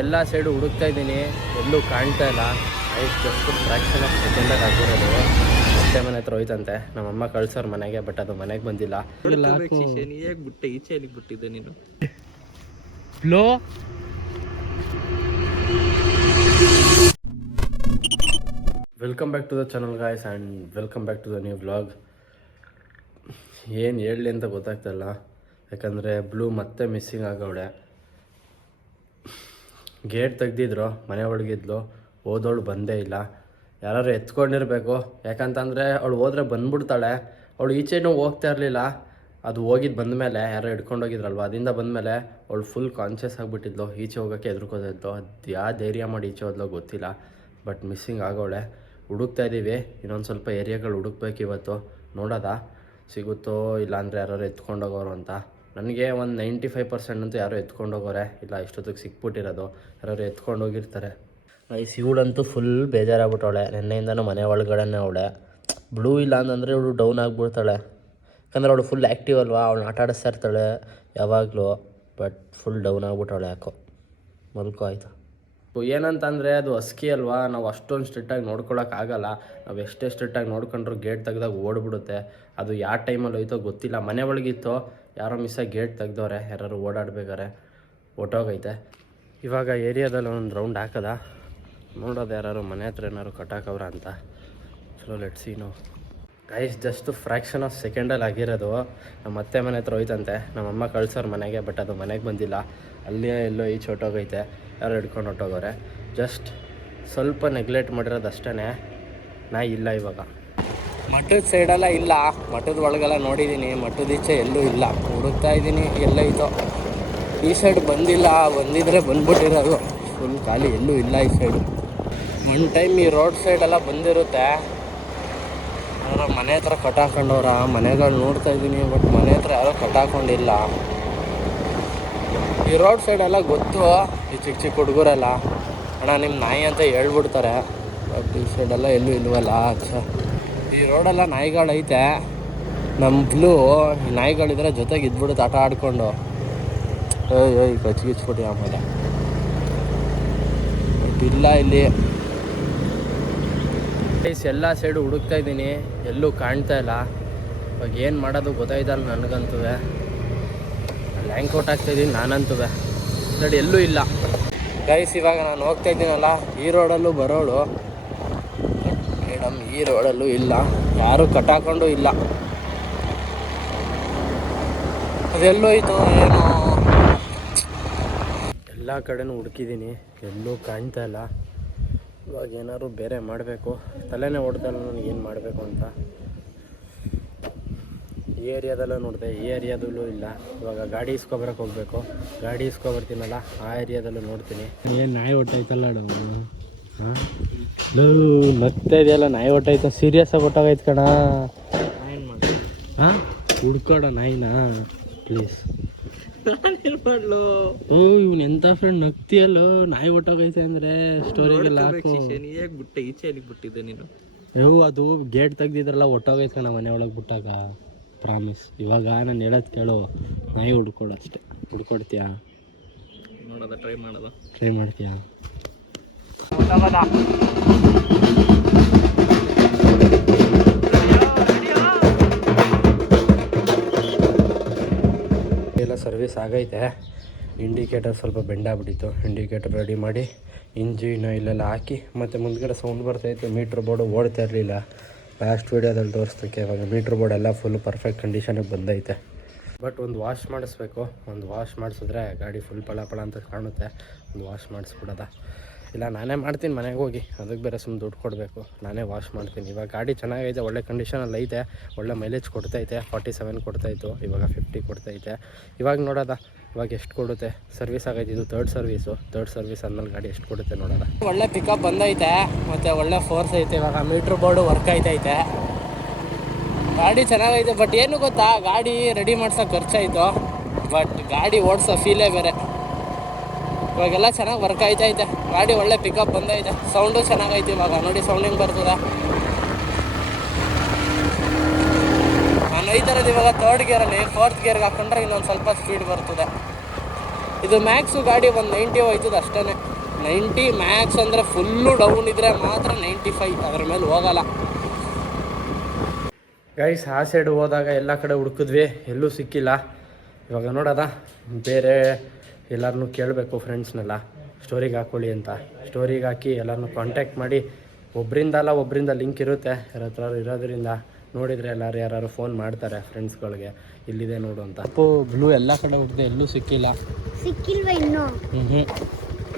ಎಲ್ಲ ಸೈಡು ಹುಡುಕ್ತಾ ಇದ್ದೀನಿ, ಎಲ್ಲೂ ಕಾಣ್ತಾ ಇಲ್ಲ. ಜಸ್ಟ್ ಫ್ರ್ಯಾಕ್ಷನ್ ಆಫ್ ಸೆಕೆಂಡಲ್ಲಿ ಆಗಿರೋದು. ಮತ್ತೆ ಮನೆ ಹತ್ರ ಹೋಯ್ತಂತೆ, ನಮ್ಮಮ್ಮ ಕಳ್ಸೋರು ಮನೆಗೆ, ಬಟ್ ಅದು ಮನೆಗೆ ಬಂದಿಲ್ಲ. ಬಿಟ್ಟೆ ಈಚೆ ಎಲ್ಲಿಗೆ ಬಿಟ್ಟಿದ್ದೆ ನೀನು? ಫ್ಲೋ welcome back to the channel guys and welcome back to the new vlog. ಏನು ಹೇಳಲಿ ಅಂತ ಗೊತ್ತಾಗ್ತಾಯಿಲ್ಲ, ಯಾಕಂದರೆ ಬ್ಲೂ ಮತ್ತೆ ಮಿಸ್ಸಿಂಗ್ ಆಗವಳೆ. ಗೇಟ್ ತೆಗ್ದಿದ್ರು, ಮನೆ ಒಳಗಿದ್ಲು, ಹೋದವಳು ಬಂದೇ ಇಲ್ಲ. ಯಾರು ಎತ್ಕೊಂಡಿರಬೇಕು, ಯಾಕಂತಂದರೆ ಅವಳು ಹೋದರೆ ಬಂದ್ಬಿಡ್ತಾಳೆ. ಅವಳು ಈಚೆನೂ ಹೋಗ್ತಾ ಇರಲಿಲ್ಲ, ಅದು ಹೋಗಿದ್ದು ಬಂದಮೇಲೆ ಯಾರೋ ಹಿಡ್ಕೊಂಡೋಗಿದ್ರಲ್ವ, ಅದರಿಂದ ಬಂದಮೇಲೆ ಅವಳು ಫುಲ್ ಕಾನ್ಷಿಯಸ್ ಆಗಿಬಿಟ್ಟಿದ್ಲು. ಈಚೆ ಹೋಗೋಕ್ಕೆ ಎದುರ್ಕೋತಿದ್ಲು. ಅದು ಯಾವ ಧೈರ್ಯ ಮಾಡಿ ಈಚೆ ಹೋದ್ಲೋ ಗೊತ್ತಿಲ್ಲ, ಬಟ್ ಮಿಸ್ಸಿಂಗ್ ಆಗೋಳೆ. ಹುಡುಕ್ತಾ ಇದ್ದೀವಿ, ಇನ್ನೊಂದು ಸ್ವಲ್ಪ ಏರಿಯಾಗಳು ಹುಡುಕ್ಬೇಕು ಇವತ್ತು. ನೋಡೋದಾ ಸಿಗುತ್ತೋ ಇಲ್ಲಾಂದರೆ ಯಾರು ಎತ್ಕೊಂಡೋಗೋರು ಅಂತ. ನನಗೆ ಒಂದು 95% ಅಂತೂ ಯಾರೋ ಎತ್ಕೊಂಡೋಗೋರೆ, ಇಲ್ಲ ಇಷ್ಟೊತ್ತಿಗೆ ಸಿಕ್ಬಿಟ್ಟಿರೋದು, ಯಾರು ಎತ್ಕೊಂಡೋಗಿರ್ತಾರೆ. ಇವಳಂತೂ ಫುಲ್ ಬೇಜಾರಾಗ್ಬಿಟ್ಟವಳೆ. ನೆನ್ನೆಯಿಂದನೂ ಮನೆ ಒಳಗಡೆನೇ ಅವಳೆ. ಬ್ಲೂ ಇಲ್ಲ ಅಂತಂದರೆ ಇವಳು ಡೌನ್ ಆಗಿಬಿಡ್ತಾಳೆ, ಯಾಕಂದರೆ ಅವಳು ಫುಲ್ ಆ್ಯಕ್ಟಿವ್ ಅಲ್ವಾ, ಅವಳನ್ನ ಆಟ ಆಡಿಸ್ತಾ ಇರ್ತಾಳೆ ಯಾವಾಗಲೂ. ಬಟ್ ಫುಲ್ ಡೌನ್ ಆಗಿಬಿಟ್ಟವಳೆ ಯಾಕೋ. ಮಲ್ಕೋ ಆಯಿತು. ಏನಂತಂದರೆ ಅದು ಹಸ್ಕಿ ಅಲ್ವಾ, ನಾವು ಅಷ್ಟೊಂದು ಸ್ಟ್ರಿಕ್ಟಾಗಿ ನೋಡ್ಕೊಳಕ್ಕಾಗಲ್ಲ. ನಾವು ಎಷ್ಟೇ ಸ್ಟ್ರಿಕ್ಟಾಗಿ ನೋಡ್ಕೊಂಡ್ರು ಗೇಟ್ ತೆಗ್ದಾಗ ಓಡಿಬಿಡುತ್ತೆ. ಅದು ಯಾವ ಟೈಮಲ್ಲಿ ಹೋಯ್ತೋ ಗೊತ್ತಿಲ್ಲ. ಮನೆ ಒಳಗಿತ್ತು, ಯಾರೋ ಮಿಸ್ಸಾಗಿ ಗೇಟ್ ತೆಗ್ದವ್ರೆ, ಯಾರು ಓಡಾಡ್ಬೇಕಾರೆ ಹೊಟ್ಟೋಗೈತೆ. ಇವಾಗ ಏರಿಯಾದಲ್ಲಿ ಒಂದು ರೌಂಡ್ ಹಾಕದ, ನೋಡೋದು ಯಾರು ಮನೆ ಹತ್ರ ಏನಾದ್ರು ಕಟ್ಟಾಕವ್ರ ಅಂತ. ಚಲೋ ಲೆಟ್ಸ್ ಸಿ ನಾವು. ಗೈಸ್ ಜಸ್ಟ್ ಫ್ರ್ಯಾಕ್ಷನ್ ಆಫ್ ಸೆಕೆಂಡಲ್ಲಿ ಆಗಿರೋದು. ನಮ್ಮ ಅತ್ತೆ ಮನೆ ಹತ್ರ ಹೋಯ್ತಂತೆ, ನಮ್ಮಮ್ಮ ಕಳ್ಸೋರು ಮನೆಗೆ, ಬಟ್ ಅದು ಮನೆಗೆ ಬಂದಿಲ್ಲ. ಅಲ್ಲೇ ಎಲ್ಲೋ ಈಚೆ ಹೊಟ್ಟೋಗೈತೆ, ಯಾರು ಹಿಡ್ಕೊಂಡು ಹೊಟ್ಟೋಗೋರೆ. ಜಸ್ಟ್ ಸ್ವಲ್ಪ ನೆಗ್ಲೆಕ್ಟ್ ಮಾಡಿರೋದು ಅಷ್ಟೇ. ನಾಯಿ ಇಲ್ಲ ಇವಾಗ. ಮಠದ ಸೈಡೆಲ್ಲ ಇಲ್ಲ, ಮಠದ ಒಳಗೆಲ್ಲ ನೋಡಿದ್ದೀನಿ, ಮಠದ ಈಚೆ ಎಲ್ಲೂ ಇಲ್ಲ. ಹುಡುಕ್ತಾ ಇದ್ದೀನಿ ಎಲ್ಲೈತೋ. ಈ ಸೈಡ್ ಬಂದಿಲ್ಲ, ಬಂದಿದ್ರೆ ಬಂದ್ಬಿಟ್ಟಿರೋದು. ಫುಲ್ ಖಾಲಿ, ಎಲ್ಲೂ ಇಲ್ಲ ಈ ಸೈಡು. ಒನ್ ಟೈಮ್ ಈ ರೋಡ್ ಸೈಡೆಲ್ಲ ಬಂದಿರುತ್ತೆ, ಯಾರೋ ಮನೆ ಹತ್ರ ಕಟ್ಟಾಕೊಂಡವ್ರ. ಮನೆಗಳು ನೋಡ್ತಾ ಇದ್ದೀನಿ, ಬಟ್ ಮನೆ ಹತ್ರ ಯಾರೋ ಕಟ್ಟಾಕೊಂಡಿಲ್ಲ. ಈ ರೋಡ್ ಸೈಡೆಲ್ಲ ಗೊತ್ತು, ಈ ಚಿಕ್ಕ ಚಿಕ್ಕ ಹುಡುಗರೆಲ್ಲ ಅಣ್ಣ ನಿಮ್ಮ ನಾಯಿ ಅಂತ ಹೇಳ್ಬಿಡ್ತಾರೆ. ಬಟ್ ಈ ಸೈಡೆಲ್ಲ ಎಲ್ಲೂ ಇಲ್ವಲ್ಲ. ಈ ರೋಡೆಲ್ಲ ನಾಯಿಗಳೈತೆ. ನಮ್ಮ ಬ್ಲೂ ನಾಯಿಗಳಿದ್ರೆ ಜೊತೆಗೆ ಇದ್ಬಿಡುತ್ತೆ ಆಟ ಆಡಿಕೊಂಡು. ಏಯ್ ಕಚ್ಚಿಗಿಚ್ಬಿಟ್ಟು ಆಮೇಲೆ. ಬಟ್ ಇಲ್ಲ ಇಲ್ಲಿ. ಎಲ್ಲ ಸೈಡು ಹುಡುಕ್ತಾ ಇದ್ದೀನಿ, ಎಲ್ಲೂ ಕಾಣ್ತಾ ಇಲ್ಲ. ಇವಾಗ ಏನು ಮಾಡೋದು ಗೊತ್ತಾಯ್ತಲ್ಲ ನನಗಂತೂ. ಲ್ಯಾಂಕ್ ಔಟ್ ಆಗ್ತಾಯಿದ್ದೀನಿ ನಾನಂತೂ. ನೋಡಿ ಎಲ್ಲೂ ಇಲ್ಲ ಗೈಸ್. ಇವಾಗ ನಾನು ಹೋಗ್ತಾ ಇದ್ದೀನಲ್ಲ, ಈ ರೋಡಲ್ಲೂ ಬರೋಳು ಮೇಡಮ್, ಈ ರೋಡಲ್ಲೂ ಇಲ್ಲ, ಯಾರೂ ಕಟ್ಟಾಕೊಂಡು ಇಲ್ಲ. ಅದೆಲ್ಲೋಯ್ತು ಏನೋ. ಎಲ್ಲ ಕಡೆನೂ ಹುಡುಕಿದ್ದೀನಿ, ಎಲ್ಲೂ ಕಾಣ್ತಾ ಇಲ್ಲ. ಇವಾಗ ಏನಾದ್ರು ಬೇರೆ ಮಾಡಬೇಕು, ತಲೆನೇ ಓಡ್ತಾಯಿಲ್ಲ ನನಗೆ ಏನು ಮಾಡಬೇಕು ಅಂತ. ಈ ಏರಿಯಾದಲ್ಲೂ ನೋಡಿದೆ, ಈ ಏರಿಯಾದಲ್ಲೂ ಇಲ್ಲ. ಇವಾಗ ಗಾಡಿ ಇಸ್ಕೊಬರಕ್ಕೆ ಹೋಗಬೇಕು, ಗಾಡಿ ಇಸ್ಕೊಬರ್ತೀನಲ್ಲ ಆ ಏರಿಯಾದಲ್ಲೂ ನೋಡ್ತೀನಿ. ಏನು ನಾಯಿ ಹೊಟ್ಟೈತಲ್ಲ ಹಾಂ ಮತ್ತೆ ಇದೆಯಲ್ಲ, ನಾಯಿ ಹೊಟ್ಟೈತ, ಸೀರಿಯಸ್ಸಾಗಿ ಹೊಟ್ಟಾಗೈತೆ ಕಣ. ಏನು ಮಾಡಿ ಹಾಂ ಹುಡ್ಕೋಣ ನಾಯಿನ ಪ್ಲೀಸ್. ನಾನೇನು ಮಾಡಲು? ಇವ್ನು ಎಂಥ ಫ್ರೆಂಡ್ ನಗ್ತಿಯಲ್ಲೋ, ನಾಯಿ ಹೊಟ್ಟೋಗೈತೆ ಅಂದರೆ ಸ್ಟೋರಿಗೆಲ್ಲ ಹಾಕು. ಹೇಗೆ ಬಿಟ್ಟೆ ಈಚೆ ಎಲ್ಲಿಗೆ ಬಿಟ್ಟಿದ್ದೆ ನೀನು? ಅದು ಗೇಟ್ ತೆಗ್ದಿದ್ರಲ್ಲ, ಹೊಟ್ಟೋಗೈತೆ ಕಣ ಮನೆ ಒಳಗೆ ಬಿಟ್ಟಾಗ. ಪ್ರಾಮಿಸ್. ಇವಾಗ ನಾನು ಹೇಳೋದು ಕೇಳು, ನಾಯಿ ಹುಡ್ಕೊಡು ಅಷ್ಟೇ. ಹುಡ್ಕೊಡ್ತೀಯಾ? ನೋಡೋದ ಟ್ರೈ ಮಾಡ್ತೀಯಾ? ಎಲ್ಲ ಸರ್ವಿಸ್ ಆಗೈತೆ. ಇಂಡಿಕೇಟರ್ ಸ್ವಲ್ಪ ಬೆಂಡಾಗ್ಬಿಟ್ಟಿತ್ತು, ಇಂಡಿಕೇಟರ್ ರೆಡಿ ಮಾಡಿ ಇಂಜಿನ್ ಇಲ್ಲೆಲ್ಲ ಹಾಕಿ, ಮತ್ತು ಮುಂದ್ಗಡೆ ಸೌಂಡ್ ಬರ್ತಾಯಿತ್ತು. ಮೀಟ್ರ್ ಬೋರ್ಡು ಓಡ್ತಾ ಇರಲಿಲ್ಲ, ಲಾಸ್ಟ್ ವೀಡಿಯೋದಲ್ಲಿ ತೋರಿಸ್ತಕ್ಕೆ. ಇವಾಗ ಮೀಟ್ರ್ ಬೋರ್ಡ್ ಎಲ್ಲ ಫುಲ್ ಪರ್ಫೆಕ್ಟ್ ಕಂಡೀಷನಿಗೆ ಬಂದೈತೆ. ಬಟ್ ಒಂದು ವಾಶ್ ಮಾಡಿಸ್ಬೇಕು. ಒಂದು ವಾಶ್ ಮಾಡಿಸಿದ್ರೆ ಗಾಡಿ ಫುಲ್ ಪಳ ಅಂತ ಕಾಣುತ್ತೆ. ಒಂದು ವಾಶ್ ಮಾಡಿಸ್ಬಿಡೋದ, ಇಲ್ಲ ನಾನೇ ಮಾಡ್ತೀನಿ ಮನೆಗೆ ಹೋಗಿ, ಅದಕ್ಕೆ ಬೇರೆ ಸುಮ್ಮನೆ ದುಡ್ಡು ಕೊಡಬೇಕು. ನಾನೇ ವಾಶ್ ಮಾಡ್ತೀನಿ. ಇವಾಗ ಗಾಡಿ ಚೆನ್ನಾಗೈತೆ, ಒಳ್ಳೆ ಕಂಡೀಷನಲ್ಲಿ ಐತೆ, ಒಳ್ಳೆ ಮೈಲೇಜ್ ಕೊಡ್ತೈತೆ. 47 ಕೊಡ್ತಾಯಿತ್ತು, ಇವಾಗ 50 ಕೊಡ್ತೈತೆ. ಇವಾಗ ನೋಡೋದ ಇವಾಗ ಎಷ್ಟು ಕೊಡುತ್ತೆ. ಸರ್ವಿಸ್ ಆಗೈತೆ, ಇದು ಥರ್ಡ್ ಸರ್ವಿಸ್ ಅಂದಮೇಲೆ ಗಾಡಿ ಎಷ್ಟು ಕೊಡುತ್ತೆ ನೋಡೋದ. ಒಳ್ಳೆ ಪಿಕಪ್ ಬಂದೈತೆ, ಮತ್ತು ಒಳ್ಳೆ ಫೋರ್ಸ್ ಐತೆ. ಇವಾಗ ಮೀಟ್ರ್ ಬೋರ್ಡು ವರ್ಕ್ ಆಯ್ತೈತೆ, ಗಾಡಿ ಚೆನ್ನಾಗೈತೆ. ಬಟ್ ಏನು ಗೊತ್ತಾ, ಗಾಡಿ ರೆಡಿ ಮಾಡ್ಸೋಕೆ ಖರ್ಚಾಯಿತು, ಬಟ್ ಗಾಡಿ ಓಡಿಸೋ ಫೀಲೇ ಬೇರೆ. ಇವಾಗೆಲ್ಲ ಚೆನ್ನಾಗಿ ವರ್ಕ್ ಆಯ್ತೈತೆ, ಗಾಡಿ ಒಳ್ಳೆ ಪಿಕಪ್ ಬಂದೈತೆ, ಸೌಂಡು ಚೆನ್ನಾಗೈತೆ. ಇವಾಗ ನೋಡಿ ಸೌಂಡ್ ಹೆಂಗೆ ಬರ್ತದೆ. ನಾನು ಒಯ್ತಾರದು ಇವಾಗ 3rd ಗೇರಲ್ಲಿ, 4th ಗೇರ್ಗೆ ಹಾಕೊಂಡ್ರೆ ಇನ್ನೊಂದು ಸ್ವಲ್ಪ ಸ್ಪೀಡ್ ಬರ್ತದೆ. ಇದು ಮ್ಯಾಕ್ಸು ಗಾಡಿ ಒಂದು 90 ಹೋಯ್ತದೆ ಅಷ್ಟೇ. 90 ಮ್ಯಾಕ್ಸ್ ಅಂದರೆ ಫುಲ್ಲು ಡೌನ್ ಇದ್ದರೆ ಮಾತ್ರ 95, ಅದ್ರ ಮೇಲೆ ಹೋಗಲ್ಲ. ಗೈಸ್ ಆ ಸೈಡ್ ಹೋದಾಗ ಎಲ್ಲ ಕಡೆ ಹುಡುಕಿದ್ವಿ, ಎಲ್ಲೂ ಸಿಕ್ಕಿಲ್ಲ. ಇವಾಗ ನೋಡೋದ ಬೇರೆ ಎಲ್ಲರನ್ನೂ ಕೇಳಬೇಕು ಫ್ರೆಂಡ್ಸ್ನೆಲ್ಲ ಸ್ಟೋರಿಗೆ ಹಾಕ್ಕೊಳ್ಳಿ ಅಂತ. ಸ್ಟೋರಿಗೆ ಹಾಕಿ ಎಲ್ಲರನ್ನೂ ಕಾಂಟ್ಯಾಕ್ಟ್ ಮಾಡಿ, ಒಬ್ಬರಿಂದ ಲಿಂಕ್ ಇರುತ್ತೆ ಯಾರ ಹತ್ರ ಇರೋದ್ರಿಂದ ನೋಡಿದರೆ ಎಲ್ಲರೂ ಯಾರು ಫೋನ್ ಮಾಡ್ತಾರೆ ಫ್ರೆಂಡ್ಸ್ಗಳಿಗೆ, ಇಲ್ಲಿದೆ ನೋಡು ಅಂತ. ಬ್ಲೂ ಎಲ್ಲ ಕಡೆ ಹುಡುಕಿದೆ, ಎಲ್ಲೂ ಸಿಕ್ಕಿಲ್ಲ. ಸಿಕ್ಕಿಲ್ವಾ ಇನ್ನು?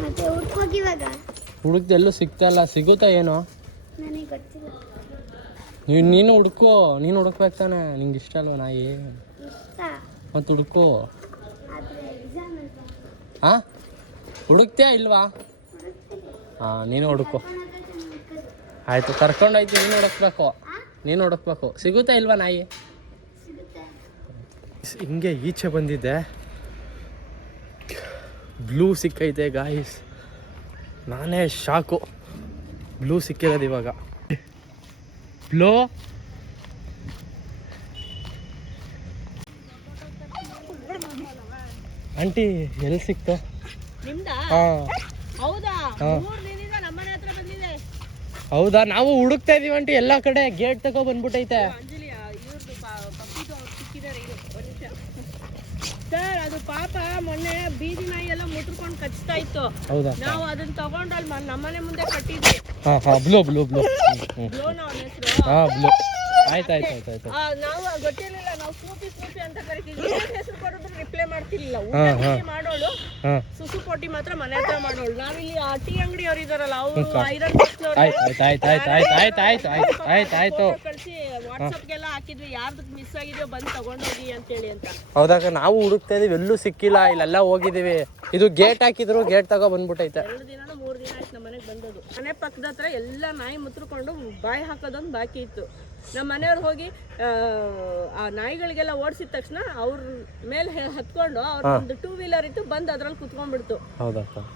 ಮತ್ತೆ ಹುಡುಕೋಗಿವಾಗ ಹುಡುಕ್ದೆ ಎಲ್ಲೂ ಸಿಗ್ತಾಯಿಲ್ಲ. ಸಿಗುತ್ತಾ ಏನೋ ನನಗೆ ಗೊತ್ತಿಲ್ಲ. ನೀನು ಹುಡುಕೋ, ನೀನು ಹುಡುಕ್ಬೇಕು ತಾನೆ, ನಿಂಗೆ ಇಷ್ಟ ಅಲ್ವ ನಾಯಿ? ಇಷ್ಟ. ಮತ್ತು ಹುಡುಕೋ. ಆದರೆ ಎಕ್ಸಾಮ್ ಅಲ್ವಾ? ಹಾಂ ಹುಡುಕ್ತೀಯಾ ಇಲ್ವಾ? ಹಾಂ ನೀನು ಹುಡುಕೋ. ಆಯಿತು, ಕರ್ಕೊಂಡೋಯ್ತು. ನೀನು ಹುಡುಕ್ಬೇಕು. ಸಿಗುತ್ತಾ ಇಲ್ವಾ ನಾಯಿ? ಹಿಂಗೆ ಈಚೆ ಬಂದಿದ್ದೆ, ಬ್ಲೂ ಸಿಕ್ಕೈತೆ ಗಾಯ್ಸ್. ನಾನೇ ಶಾಕು, ಬ್ಲೂ ಸಿಕ್ಕಿರೋದು ಇವಾಗ. ಬ್ಲೂ ಆಂಟಿ ಎಲ್ಲಿ ಸಿಕ್ತು? ಹಾಂ ಹೌದಾ, ನಾವು ಹುಡುಕ್ತಾ ಇದೀವಿ ಆಂಟಿ ಎಲ್ಲ ಕಡೆ. ಗೇಟ್ ತಗೋ ಬಂದ್ಬಿಟ್ಟೈತೆ. ಸರ್ ಅದು ಪಾಪ ಮೊನ್ನೆ ಬೀದಿ ನಾಯಿ ಎಲ್ಲ ಮುಟ್ಕೊಂಡು ಕಚ್ತಾ ಇತ್ತು. ಹೌದಾ? ನಾವು ಅದನ್ನ ತಗೊಂಡಲ್ಲಿ ನಮ್ಮನೆ ಮುಂದೆ ಕಟ್ಟಿದ್ವಿ. ಬ್ಲೂ ಬ್ಲೂ ಬ್ಲೂ ಬ್ಲೋನ ಅವನ ಹೆಸರು. ಬ್ಲೂ. ಆಯ್ತು. ನಾವು ಗೊತ್ತಿರ್ಲಿಲ್ಲ, ನಾವು ಸ್ನೂಪಿ ಅಂತ ಕರಿತಿದ್ವಿ. ಹೆಸರು ಕೊಡೋದು ರಿಪ್ಲೈ ಮಾಡ್ತಿರ್ಲಿಲ್ಲ. ಊಟ ಮಾಡೋಳು, ಸುಸು ಪೋಟಿ ಮಾತ್ರ ಮನೆ ಹತ್ರ ಮಾಡೋಳು. ನಾವಿಲ್ಲಿ ಆ ಟೀ ಅಂಗಡಿ ಅವ್ರು ಇದಾರಲ್ಲ, ಅವರು ಐರನ್ ಕಳಿಸಿ ವಾಟ್ಸಪ್ಗೆಲ್ಲ ಹಾಕಿದ್ವಿ, ಯಾರ್ದು ಮಿಸ್ ಆಗಿದೆಯೋ ಬಂದು ತಗೊಂಡೋಗಿ ಅಂತೇಳಿ ಅಂತ. ಹೌದಾಗ ನಾವು ಹುಡುಕ್ತಾ ಇದೀವಿ, ಎಲ್ಲೂ ಸಿಕ್ಕಿಲ್ಲ. ಇಲ್ಲೆಲ್ಲ ಹೋಗಿದ್ದೀವಿ. ಇದು ಗೇಟ್ ಹಾಕಿದ್ರು, ಗೇಟ್ ತಗೋ ಬಂದ್ಬಿಟ್ಟೈತೆ. 2 ದಿನ 3 ದಿನ ಆಯ್ತು ನಮ್ಮ ಮನೆಗೆ ಬಂದದ್ದು. ಮನೆ ಪಕ್ಕದ ಹತ್ರ ಎಲ್ಲ ನಾಯಿ ಮುತ್ರುಕೊಂಡು ಬಾಯಿ ಹಾಕೋದೊಂದು ಬಾಕಿ ಇತ್ತು. ನಮ್ಮ ಮನೆಯವ್ರು ಹೋಗಿ ಆ ನಾಯಿಗಳಿಗೆಲ್ಲ ಓಡಿಸಿದ ತಕ್ಷಣ ಅವ್ರ ಮೇಲೆ ಹತ್ಕೊಂಡು ಅವ್ರ ಒಂದು 2 ವೀಲರ್ ಇತ್ತು, ಬಂದು ಅದ್ರಲ್ಲಿ ಕುತ್ಕೊಂಡ್ಬಿಡ್ತು. ಹೌದಕ್ಕ,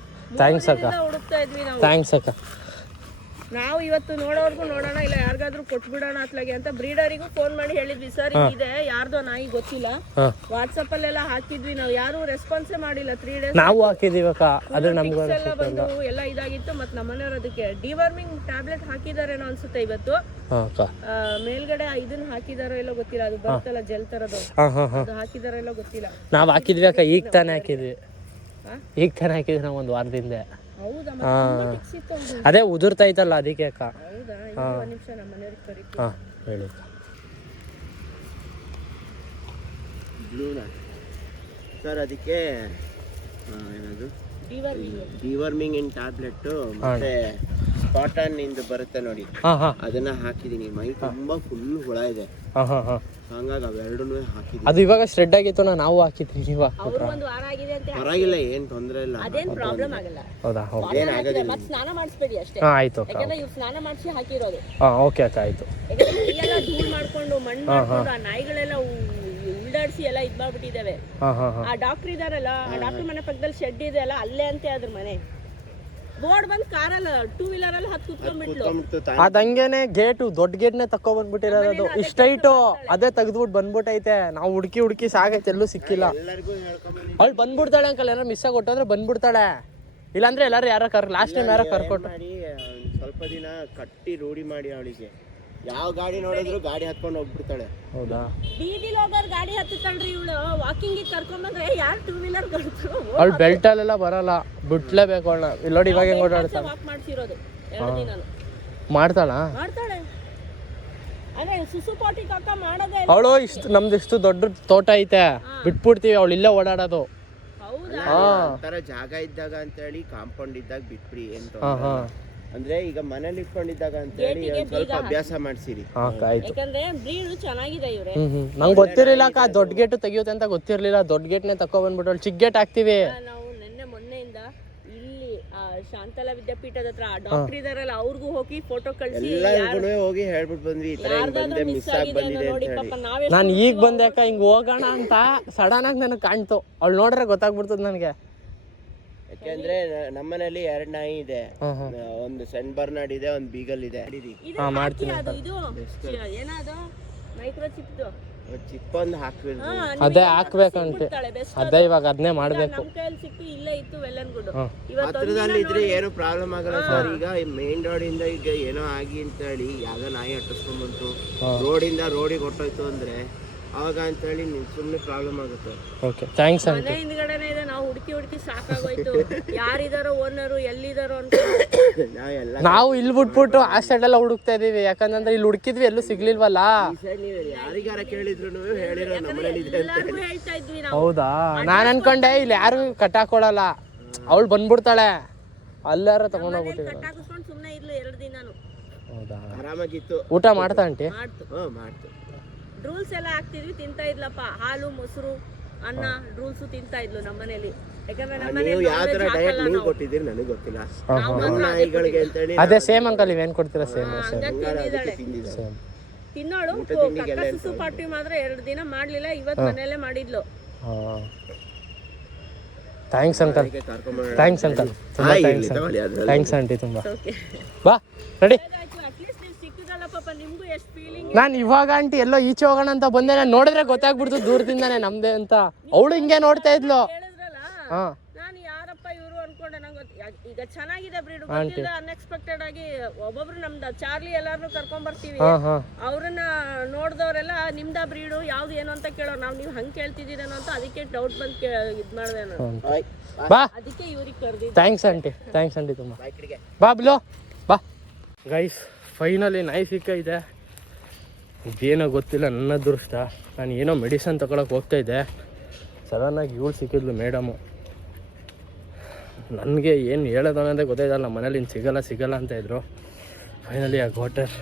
ಥ್ಯಾಂಕ್ಸ್ ಅಕ್ಕ. ಹುಡುಕ್ತಾ ಇದ್ವಿ ನಾವು. ಥ್ಯಾಂಕ್ಸ್ ಅಕ್ಕ. ನಾವು ಇವತ್ತು ನೋಡೋರ್ಗು ನೋಡೋಣ, ಇಲ್ಲ ಯಾರಿಗಾದ್ರೂ ಕೊಟ್ಬಿಡೋಣ ಅತ್ಲಾಗೆ ಅಂತ ಬ್ರೀಡರಿಗೂ ಫೋನ್ ಮಾಡಿ ಹೇಳಿದ್ವಿ. ಸರ್ ಇದೆ, ಯಾರ್ದೋ ನಾಯಿ ಗೊತ್ತಿಲ್ಲ. ವಾಟ್ಸಪ್ ಅಲ್ಲೆಲ್ಲ ಹಾಕಿದ್ವಿ, ನಾವು ಯಾರು ರೆಸ್ಪಾನ್ಸೇ ಮಾಡಿಲ್ಲ. 3 ಡೇಸ್ ನಾವು ಹಾಕಿದೀವಕ್ಕ. ಅದು ನಮ್ಗೆ ಎಲ್ಲ ಬಂದು ಎಲ್ಲ ಇದಾಗಿತ್ತು. ಮತ್ತೆ ನಮ್ಮನೆಯವ್ರು ಅದಕ್ಕೆ ಡಿವರ್ಮಿಂಗ್ ಟ್ಯಾಬ್ಲೆಟ್ ಹಾಕಿದಾರೇನೋ ಅನ್ಸುತ್ತೆ ಇವತ್ತು. ಮೇಲ್ಗಡೆ ಇದನ್ನ ಹಾಕಿದಾರೋ ಎಲ್ಲೋ ಗೊತ್ತಿಲ್ಲ, ಅದು ಬರುತ್ತಲ್ಲ ಜೆಲ್ ತರದು, ಅದು ಹಾಕಿದಾರೋ ಎಲ್ಲೋ ಗೊತ್ತಿಲ್ಲ. ನಾವು ಹಾಕಿದ್ವಿ ಅಕ್ಕ, ಈಗ ತಾನೇ ಹಾಕಿದ್ವಿ. ನಾವು 1 ವಾರದಿಂದ. ಹೌದಾ? ಅದೇ ಉದುರ್ತಾ ಇತ್ತಲ್ಲ ಅದಕ್ಕೆ ಅಕ್ಕ. ಹೌದಾ? 1 ನಿಮಿಷ ನಮ್ಮ ಮನೆಯವ್ರಿಗೆ ಕರೀತೀನಿ. ಹಾಂ ಹೇಳಿ. ಬ್ಲೂನಾ ಸರ್? ಅದಕ್ಕೆ ಏನದು ಡಿವರ್ಮಿಂಗ್ ಇನ್ ಟ್ಯಾಬ್ಲೆಟ್ ಮತ್ತೆ ಕಾಟನ್ ಇಂದು ಬರುತ್ತೆ ನೋಡಿ, ಅದನ್ನ ಹಾಕಿದೀನಿ. ಮೈ ತುಂಬಾ ಫುಲ್ ಹುಳ ಇದೆ, ಹಂಗಾಗಿ ಅವೆರಡನ್ನೂ ಹಾಕಿದೀನಿ. ಅದು ಇವಾಗ ಸ್ಟ್ರೆಡ್ ಆಗಿತ್ತು, ನಾವು ಹಾಕಿದ್ವಿ. ಅವರು 1 ವಾರ ಆಗಿದೆ ಅಂತ. ಪರವಾಗಿಲ್ಲ, ಏನ್ ತೊಂದ್ರೆ ಇಲ್ಲ. ಅದೇನ್ ಪ್ರಾಬ್ಲಮ್ ಆಗಲ್ಲ. ಹೌದಾ? ಏನಾಗೋದಿಲ್ಲ. ಮತ್ತೆ ಸ್ನಾನ ಮಾಡಿಸ್ಬೇಡಿ ಅಷ್ಟೇ. ಆಯ್ತು. ಯಾಕಂದ್ರೆ ಇವ್ರು ಸ್ನಾನ ಮಾಡಿಸಿ ಹಾಕಿರೋದು. ಓಕೆ ಅಕ್ಕ, ಆಯ್ತು. ಎಲ್ಲ ಧೂಳು ಮಾಡ್ಕೊಂಡು ಮಣ್ಣು ಮಾಡ್ಕೊಂಡು ಆ ನಾಯಿಗಳೆಲ್ಲ ಉಲ್ಡಾಡ್ಸಿ ಎಲ್ಲ ಇದ್ ಮಾಡ್ಬಿಟ್ಟಿದಾವೆ. ಆ ಡಾಕ್ಟರ್ ಇದಾರಲ್ಲ, ಆ ಡಾಕ್ಟರ್ ಮನೆ ಪಕ್ಕದಲ್ಲಿ ಶೆಡ್ ಇದೆ ಅಲ್ಲ, ಅಲ್ಲೇ ಅಂತೆ ಅದ್ರ ಮನೆ. ಬೋರ್ಡ್ ಬಂದ್ ಕಾರಲ್ಲ 2 ವೀಲರ್ ಅಲ್ಲಿ ಹತ್ತು ಕುತ್ಕೊಂಡ್ಬಿಟ್ಲು. ಅದಂಗೇನೆ ಗೇಟು, ದೊಡ್ಡ ಗೇಟ್ನೆ ತಕೊ ಬಂದ್ಬಿಟ್ಟಿರೋದು. ಇಷ್ಟೈಟು ಅದೇ ತೆಗ್ದ್ಬಿಟ್ಟು ಬಂದ್ಬಿಟ್ಟೈತೆ. ನಾವು ಹುಡುಕಿ ಸಾಕೈತೆ, ಎಲ್ಲೂ ಸಿಕ್ಕಿಲ್ಲ. ಅವಳು ಬಂದ್ಬಿಡ್ತಾಳೆ ಅಂಕಲ್, ಏನಾರು ಮಿಸ್ ಆಗಿ ಕೊಟ್ಟಂದ್ರೆ ಬಂದ್ಬಿಡ್ತಾಳೆ. ಇಲ್ಲಾಂದ್ರೆ ಎಲ್ಲಾರು ಯಾರ ಲಾಸ್ಟ್ ಟೈಮ್ ಯಾರ ಕರ್ಕೊಟ್ಟು ಸ್ವಲ್ಪ ದಿನ ಕಟ್ಟಿ ರೂಢಿ ಮಾಡಿ ಅವಳಿಗೆ. ಯಾವ ಗಾಡಿ ನೋಡಿದ್ರು ಗಾಡಿ ಹತ್ಕೊಂಡು ಹೋಗ್ಬಿಡ್ತಾಳೆ. ಹೌದಾ? ಬೀದಿಲಿ ಹೋಗೋರು ಗಾಡಿ ಹತ್ತುತ್ತಾಳ್ರಿ ಇವಳು. ವಾಕಿಂಗ್ ಕರ್ಕೊಂಡ್ಬಂದ್ರೆ ಯಾರು 2 ವೀಲರ್ ಕಳ್ಸರು. ಅವಳು ಬೆಲ್ಟ್ ಅಲ್ಲೆಲ್ಲ ಬರಲ್ಲ, ಬಿಟ್ಲೇಬೇಕು ಅವಳನ್ನ. ಇಲ್ಲಿ ನೋಡಿ ಇವಾಗ ಹೆಂಗ್ ಓಡಾಡ್ತಾಳೆ. ವಾಕ್ ಮಾಡ್ಸಿರೋದು 2 ದಿನ. ಮಾಡ್ತಾಳೆ. ಅದೇ ಸುಸು ಪಾಟಿ ಕಾಕ ಮಾಡೋದೇ. ಅವಳು ನಮ್ದು ದೊಡ್ಡ ತೋಟ ಐತೆ, ಬಿಟ್ಬಿಡ್ತೀವಿ, ಅವಳು ಇಲ್ಲೇ ಓಡಾಡೋದು. ತರ ಜಾಗ ಇದ್ದಾಗ ಅಂತ ಹೇಳಿ ಕಾಂಪೌಂಡ್ ಇದ್ದಾಗ ಬಿಟ್ಬಿಡಿ ಅಂತ. ಅಂದ್ರೆ ಈಗ ಮನೇಲಿ ಇಟ್ಕೊಂಡಿದ್ದಾಗ ಅಂತ ಹೇಳಿ ಸ್ವಲ್ಪ ಅಭ್ಯಾಸ ಮಾಡ್ಸಿರಿ. ಯಾಕಂದ್ರೆ ಬ್ರೀಡ್ ಚೆನ್ನಾಗಿದೆ ಇವ್ರೆ. ನಂಗೆ ಗೊತ್ತಿರಲಿಲ್ಲ ಅಕ್ಕ, ದೊಡ್ಡ ಗೇಟ್ ತೆಗಿಯುತ್ತೆ ಅಂತ ಗೊತ್ತಿರ್ಲಿಲ್ಲ. ದೊಡ್ಡ ಗೇಟ್ನೇ ತಕೊ ಬಂದ್ಬಿಟ್ಟು ಚಿಕ್ಕ ಗೇಟ್ ಹಾಕ್ತಿವಿ ನಾವು. ಮೊನ್ನೆಯಿಂದ ಇಲ್ಲಿ ಶಾಂತಲಾ ವಿದ್ಯಾಪೀಠದ ಹತ್ರ ಡಾಕ್ಟರ್ ಇದಾರಲ್ಲ, ಅವ್ರಿಗೂ ಹೋಗಿ ಫೋಟೋ ಕಳಿಸಿ ಎಲ್ಲರಿಗೂ ಹೋಗಿ ಹೇಳ್ಬಿಟ್ಟು ಬಂದ್ವಿ, ಈ ತರ ಬಂದೆ, ಮಿಸ್ ಆಗಿ ಬಂದಿದೆ ಅಂತ ಹೇಳಿ. ನಾನು ಈಗ ಬಂದೆ ಅಕ್ಕ, ಹಿಂಗ್ ಹೋಗೋಣ ಅಂತ ಸಡನ್ ಆಗಿ ನನಗೆ ಕಾಣ್ತು. ಅವಳು ನೋಡ್ರೆ ಗೊತ್ತಾಗ್ಬಿಡ್ತದ ನನಗೆ. ಯಾಕೆಂದ್ರೆ ನಮ್ಮನೇಲಿ 2 ನಾಯಿ ಇದೆ, ಒಂದು ಸೆಂಟ್ ಬರ್ನಾರ್ಡ್ ಇದೆ, ಒಂದು ಬೀಗಲ್ ಇದೆ. ಮಾಡ್ತೀನಿ. ಇದು ಏನದು ಮೈಕ್ರೋಚಿಪ್ ಚಿಪ್ಪೊಂದು ಹಾಕ್ಬೇಕು. ಅದೇ ಹಾಕ್ಬೇಕಂತೆ. ಅದೇ ಇವಾಗ ಅದನ್ನೇ ಮಾಡಬೇಕು. ನಮ್ಮ ಕೈಯಲ್ಲಿ ಸಿಕ್ಕು ಇಲ್ಲೇ ಇತ್ತು ವೆಲ್ಲನ್ಗುಡ್. ಹಾಂ ಹತ್ರದಲ್ಲಿ ಇದ್ರೆ ಏನು ಪ್ರಾಬ್ಲಮ್ ಆಗಲ್ಲ ಸರ್. ಈಗ ಮೇನ್ ರೋಡ್ ಇಂದ ಈಗ ಏನೋ ಆಗಿ ಅಂತ ಹೇಳಿ ಯಾವ್ದೋ ನಾಯಿ ಅಟ್ಟಿಸ್ಕೊಂಡ್ಬಂತು, ರೋಡಿಂದ ರೋಡಿಗೆ ಹೊಟ್ಟೋಯ್ತು ಅಂದ್ರೆ ಅವಾಗ ಅಂತ ಹೇಳಿ ಸುಮ್ಮನೆ ಪ್ರಾಬ್ಲಮ್ ಆಗುತ್ತೆ. ಓಕೆ ಥ್ಯಾಂಕ್ಸ್ ಅಂತ. ಮನೆ ಹಿಂದ್ಗಡೆನೇ ಇದೆ. ನಾವು ಹುಡುಕಿ ಸಾಕಾಗೋಯ್ತು. ಯಾರಿದಾರೋ ಓನರು ಎಲ್ಲಿದಾರೋ ಅಂತ. ನಾವೆಲ್ಲ ನಾವು ಇಲ್ಲಿ ಬಿಟ್ಬಿಟ್ಟು ಆ ಸೈಡ್ ಎಲ್ಲ ಹುಡುಕ್ತಾ ಇದೀವಿ. ಯಾಕಂದ್ರೆ ಇಲ್ಲಿ ಹುಡುಕಿದ್ವಿ ಎಲ್ಲೂ ಸಿಗ್ಲಿಲ್ವಲ್ಲ. ಈ ಸೈಡ್ ನೀವು ಯಾರಿಗಾರ ಕೇಳಿದ್ರು ಹೇಳಿರೋ ನಮ್ಮನೇಲಿ ಇದೆ ಅಂತ ಎಲ್ಲಾರ್ಗೂ ಹೇಳ್ತಾ ಇದ್ವಿ ನಾವು. ಹೌದಾ? ನಾನು ಅನ್ಕೊಂಡೆ ಇಲ್ಲಿ ಯಾರು ಕಟ್ಟಾಕೊಳಲ್ಲ, ಅವಳು ಬಂದ್ಬಿಡ್ತಾಳೆ, ಅಲ್ಲಾರ ತಗೊಂಡೋಗ್ಬಿಟ್ಟಿದ್ರು. ಕಟ್ಟಾಕಿಸ್ಕೊಂಡು ಸುಮ್ಮನೆ ಇರ್ಲು 2 ದಿನಾನು. ಹೌದಾ? ಆರಾಮಾಗಿತ್ತು. ಊಟ ಮಾಡ್ತಾ ಆಂಟಿ? ಮಾಡ್ತು ಮಾಡ್ತು. ರೂಲ್ಸ್ ಎಲ್ಲ ಹಾಕ್ತಿದ್ವಿ, ತಿಂತಾ ಇದ್ಲಪ್ಪ. ಹಾಲು ಮೊಸರು ಅನ್ನ ರೂಲ್ಸು ತಿಂತಾ ಇದ್ಲು ನಮ್ಮನೇಲಿ. ಯಾಕಂದ್ರೆ ನೀವು ನಮ್ಮನೇಲಿ ಯಾವ ತರ ಡಯಟ್ ನೀವು ಕೊಟ್ಟಿದ್ದೀರಿ ನನಗೆ ಗೊತ್ತಿಲ್ಲ. ನಮ್ಮ ನಾಯಿಗಳಿಗೆ ಅಂತ ಹೇಳಿ ಅದೇ ಸೇಮ್ ಅಂಕಲ್ ನೀವೇನು ಕೊಡ್ತೀರಾ? ಸೇಮ್ ತಿಂದಿದ್ದಾಳೆ. ಸೇಮ್ ತಿನ್ನೋಳು ಸುಸು ಪಾರ್ಟಿ ಮಾತ್ರ 2 ದಿನ ಮಾಡ್ಲಿಲ್ಲ. ಇವತ್ತು ಮನೆಯಲ್ಲೇ ಮಾಡಿದ್ಲು. ಹಾಂ ಥ್ಯಾಂಕ್ಸ್ ಅಂಕಲ್. ಕರ್ಕೊಂಡ್ಬರೋಣ. ಥ್ಯಾಂಕ್ಸ್ ಅಂಕಲ್, ತುಂಬ ಥ್ಯಾಂಕ್ಸ್. ಥ್ಯಾಂಕ್ಸ್ ಆಂಟಿ ತುಂಬ. ಓಕೆ ಬಾ ರೆಡಿ. ಅಟ್ಲೀಸ್ಟ್ ನೀವು ಸಿಕ್ಕಿದಲ್ಲ ಪಾಪ, ನಿಮ್ಗೂ ಎಷ್ಟು ಫೀಲಿಂಗ್. ನಾನು ಇವಾಗ ಆಂಟಿ ಎಲ್ಲೋ ಈಚೆ ಹೋಗೋಣ ಅಂತ ಬಂದೆ. ನಾನು ನೋಡಿದ್ರೆ ಗೊತ್ತಾಗ್ಬಿಡ್ತು ದೂರದಿಂದಾನೆ ನಮ್ದೇ ಅಂತ. ಅವಳು ಹಿಂಗೆ ನೋಡ್ತಾ ಇದ್ಲು. ಹೇಳಿದ್ರಲ್ಲ, ಹಾಂ ನಾನು ಯಾರಪ್ಪ ಇವರು ಅನ್ಕೊಂಡೆ. ನಂಗೆ ಈಗ ಚೆನ್ನಾಗಿದೆ ಬ್ರೀಡ್. ಗೊತ್ತಿಲ್ಲ, ಅನ್ಎಕ್ಸ್ಪೆಕ್ಟೆಡ್ ಆಗಿ ಒಬ್ಬೊಬ್ರು ನಮ್ದು ಚಾರ್ಲಿ ಎಲ್ಲಾರನ್ನೂ ಕರ್ಕೊಂಡ್ ಬರ್ತೀವಿ. ಹಾಂ ಹಾಂ ಅವ್ರನ್ನ ನೋಡಿದವರೆಲ್ಲ ನಿಮ್ದ ಬ್ರೀಡು ಯಾವ್ದು ಏನು ಅಂತ ಕೇಳೋರು. ನೀವು ಹಂಗೆ ಕೇಳ್ತಿದ್ದೀರೇನೋ ಅಂತ ಅದಕ್ಕೆ ಡೌಟ್ ಬಂದು ಇದು ಮಾಡಿದೆ ನಾನು. ಬಾ. ಅದಕ್ಕೆ ಇವ್ರಿಗೆ ಕರೆದಿದ್ದೆ. ಥ್ಯಾಂಕ್ಸ್ ಆಂಟಿ ತುಂಬ. ಬಾ ಬಿಲೋ ಬಾ. ಗೈಸ್ ಫೈನಲಿ ನಾಯಿ ಸಿಕ್ಕೈತೆ. ಇದೇನೋ ಗೊತ್ತಿಲ್ಲ, ನನ್ನ ಅದೃಷ್ಟ. ನಾನು ಏನೋ ಮೆಡಿಸನ್ ತಗೊಳಕ್ಕೆ ಹೋಗ್ತಾಯಿದ್ದೆ, ಸಡನ್ನಾಗಿ ಇವಳು ಸಿಕ್ಕಿದ್ಲು ಮೇಡಮು. ನನಗೆ ಏನು ಹೇಳೋದು ಅನ್ನೋದೇ ಗೊತ್ತಾಯ್ತಲ್ಲ. ನಮ್ಮ ಮನೇಲಿ ಇನ್ನು ಸಿಗಲ್ಲ ಅಂತ ಇದ್ರು. ಫೈನಲಿ ಆ ಗೋಟರ್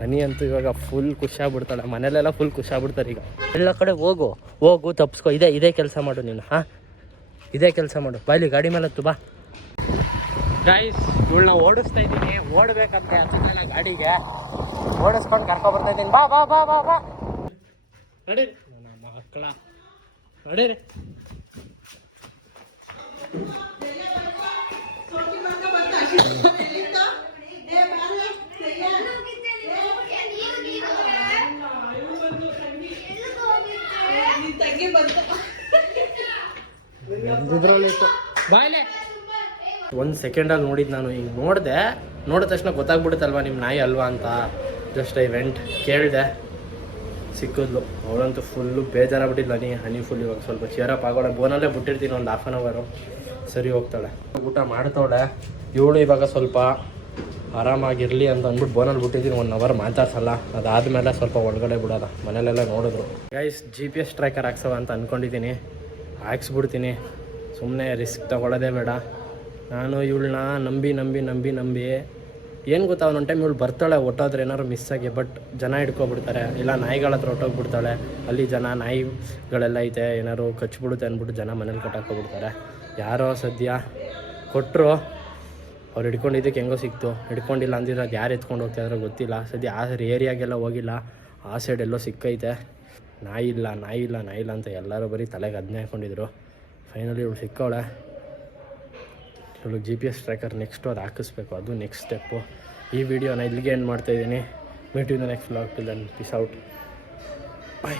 ಹನಿ ಅಂತೂ ಇವಾಗ ಫುಲ್ ಖುಷಿಯಾಗ್ಬಿಡ್ತಾಳೆ. ಮನೇಲೆಲ್ಲ ಫುಲ್ ಖುಷಿಯಾಗ್ಬಿಡ್ತಾರೆ. ಈಗ ಎಲ್ಲ ಕಡೆ ಹೋಗು ತಪ್ಪಿಸ್ಕೊ. ಇದೇ ಕೆಲಸ ಮಾಡು ನೀನು. ಹಾಂ ಇದೇ ಕೆಲಸ ಮಾಡು. ಬಾಯ್ಲಿ ಗಾಡಿ ಮೇಲೆ ಹತ್ತು ಬಾ. ಗೈಸ್ ಇವಳನ್ನ ಓಡಿಸ್ತಾ ಇದ್ದೀನಿ. ಓಡಬೇಕಂತೆ ಅನ್ಸುತ್ತಲ್ಲ ಗಾಡಿಗೆ. ಓಡಿಸ್ಕೊಂಡು ಕರ್ಕೊಬರ್ತಾ ಇದ್ದೀನಿ. ಬಾ ಬಾ ಬಾ ಬಾ ಬಾ ನಡೀರಿ ನನ್ನ ಮಕ್ಕಳ, ನಡೀರಿ. ಬಾಯ್ಲೆ 1 ಸೆಕೆಂಡಲ್ಲಿ ನೋಡಿದ್ದು ನಾನು. ಹಿಂಗೆ ನೋಡಿದ ತಕ್ಷಣ ಗೊತ್ತಾಗ್ಬಿಡುತ್ತಲ್ವ ನಿಮ್ಮ ನಾಯಿ ಅಲ್ವಾ ಅಂತ. ಜಸ್ಟ್ ಐ ವೆಂಟ್, ಕೇಳಿದೆ, ಸಿಕ್ಕಿದ್ಲು. ಅವಳಂತೂ ಫುಲ್ಲು ಬೇಜಾರಾಗ್ಬಿಟ್ಟಿದ್ಲು. ಹನಿ ಫುಲ್ ಇವಾಗ ಸ್ವಲ್ಪ ಚೇರಪ್ ಆಗೋಳೆ. ಬೋನಲ್ಲೇ ಬಿಟ್ಟಿರ್ತೀನಿ ಒಂದು 1/2 hour, ಸರಿ ಹೋಗ್ತಾಳೆ. ಊಟ ಮಾಡ್ತಾಳೆ ಇವಳು. ಇವಾಗ ಸ್ವಲ್ಪ ಆರಾಮಾಗಿರಲಿ ಅಂತ ಅಂದ್ಬಿಟ್ಟು ಬೋನಲ್ಲಿ ಬಿಟ್ಟಿದ್ದೀನಿ. 1 hour ಮಾತಾಡ್ಸಲ್ಲ. ಅದಾದಮೇಲೆ ಸ್ವಲ್ಪ ಒಳಗಡೆ ಬಿಡೋಲ್ಲ. ಮನೇಲೆಲ್ಲ ನೋಡಿದ್ರು. ಗೈಸ್ GPS ಟ್ರ್ಯಾಕರ್ ಹಾಕ್ಸವ ಅಂತ ಅಂದ್ಕೊಂಡಿದ್ದೀನಿ. ಹಾಕ್ಸ್ಬಿಡ್ತೀನಿ. ಸುಮ್ಮನೆ ರಿಸ್ಕ್ ತೊಗೊಳ್ಳೋದೇ ಬೇಡ. ನಾನು ಇವಳನ್ನ ನಂಬಿ ಏನು ಗೊತ್ತಾ, ಒಂದೊಂದು ಟೈಮ್ ಇವಳು ಬರ್ತಾಳೆ ಒಟ್ಟೋದ್ರೆ ಏನಾದ್ರು ಮಿಸ್ ಆಗಿ. ಬಟ್ ಜನ ಹಿಡ್ಕೊಬಿಡ್ತಾರೆ, ಇಲ್ಲ ನಾಯಿಗಳ ಹತ್ರ ಹೊಟ್ಟೋಗ್ಬಿಡ್ತಾಳೆ. ಅಲ್ಲಿ ಜನ ನಾಯಿಗಳೆಲ್ಲ ಐತೆ, ಏನಾದ್ರು ಕಚ್ಬಿಡುತ್ತೆ ಅಂದ್ಬಿಟ್ಟು ಜನ ಮನೇಲಿ ಕಟ್ಟಾಕೋಬಿಡ್ತಾರೆ. ಯಾರೋ ಸದ್ಯ ಕೊಟ್ಟರು, ಅವ್ರು ಹಿಡ್ಕೊಂಡಿದ್ದಕ್ಕೆ ಹೆಂಗೋ ಸಿಕ್ತು. ಹಿಡ್ಕೊಂಡಿಲ್ಲ ಅಂದಿದ್ರೆ ಅದು ಯಾರು ಎತ್ಕೊಂಡು ಹೋಗ್ತಾಯಿದ್ರೋ ಗೊತ್ತಿಲ್ಲ. ಸದ್ಯ ಆ ಏರಿಯಾಗೆಲ್ಲ ಹೋಗಿಲ್ಲ, ಆ ಸೈಡ್ ಎಲ್ಲೋ ಸಿಕ್ಕೈತೆ. ನಾಯಿ ಇಲ್ಲ ಅಂತ ಎಲ್ಲರೂ ಬರೀ ತಲೆಗೆ ಅದನ್ನೇ ಹಾಕ್ಕೊಂಡಿದ್ರು. ಫೈನಲಿ ಇವಳು ಸಿಕ್ಕವಳೆ. ಇವಳು GPS ಟ್ರ್ಯಾಕರ್ ನೆಕ್ಸ್ಟು ಅದು ಹಾಕಿಸ್ಬೇಕು. ಅದು ನೆಕ್ಸ್ಟ್ ಸ್ಟೆಪ್ಪು. ಈ ವಿಡಿಯೋನ ಇಲ್ಲಿಗೆ ಎಂಡ್ ಮಾಡ್ತಾಯಿದ್ದೀನಿ. Meet you in the next vlog. Till then peace out. Bye.